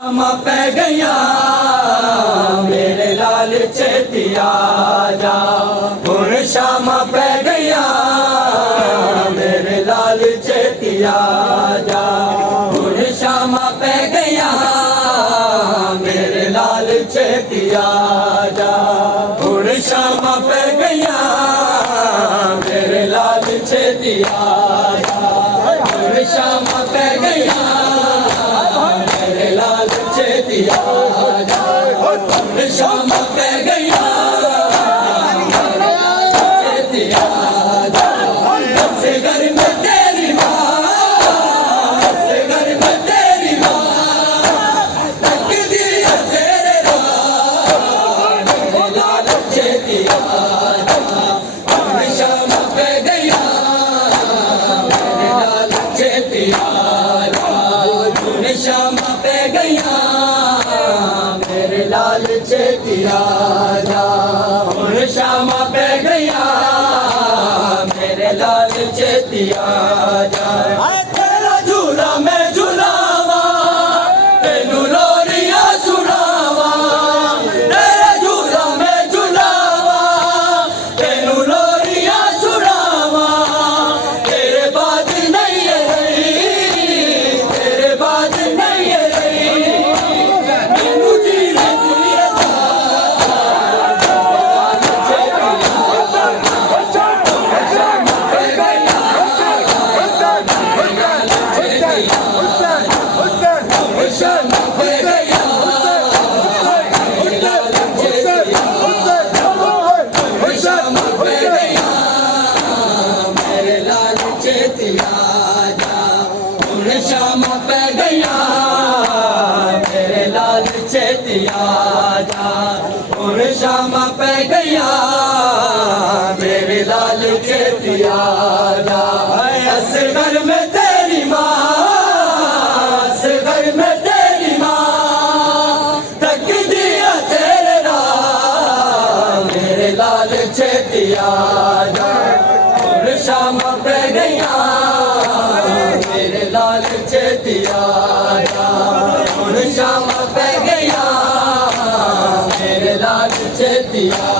शामा पै गया मेरे लाल चेतिया जा, हुण शामा पै गया मेरे लाल चेतिया जा, हुण शामा पै गया मेरे लाल चेतिया जा, हुण शामा पै गया मेरे लाल चेतिया जा, हुण शामा पै गया मेरे लाल चेतिया जा, हुण शामा पै गया चेतिया जा, से घर में तेरी माँ, से घर में तेरी माँ तक दिया तेरे मेरे लाल चेतिया जा, हुण शामा पै गया मेरे लाल चेतिया जा, हुण शामा पै गया मेरे लाल चेतिया जा, हुण शामा पै गया मेरे लाल चेतिया जा। तेरा झूला मैं झुलावा तेनू लोरिया सुनावा, तेरा झूला मैं झुलावा तेनू लोरिया सुनावा, तेरे बाद नहीं है रही, तेरे बाद नहीं है रही, मैनू जीने दिया शामा पै गया शामा पै गया मेरे लाल चेतिया जा, हुण शामा पै गया मेरे लाल चेतिया जा, हुण शामा पै गया मेरे लाल चेतिया जा। असगर में तेरी माँ, असगर में तेरी माँ तक दिया तेरे राम मेरे लाल चेतिया जा, हुण शामा पै गया मेरे लाल चेतिया जा, हुण शामा पै गया मेरे लाल चेतिया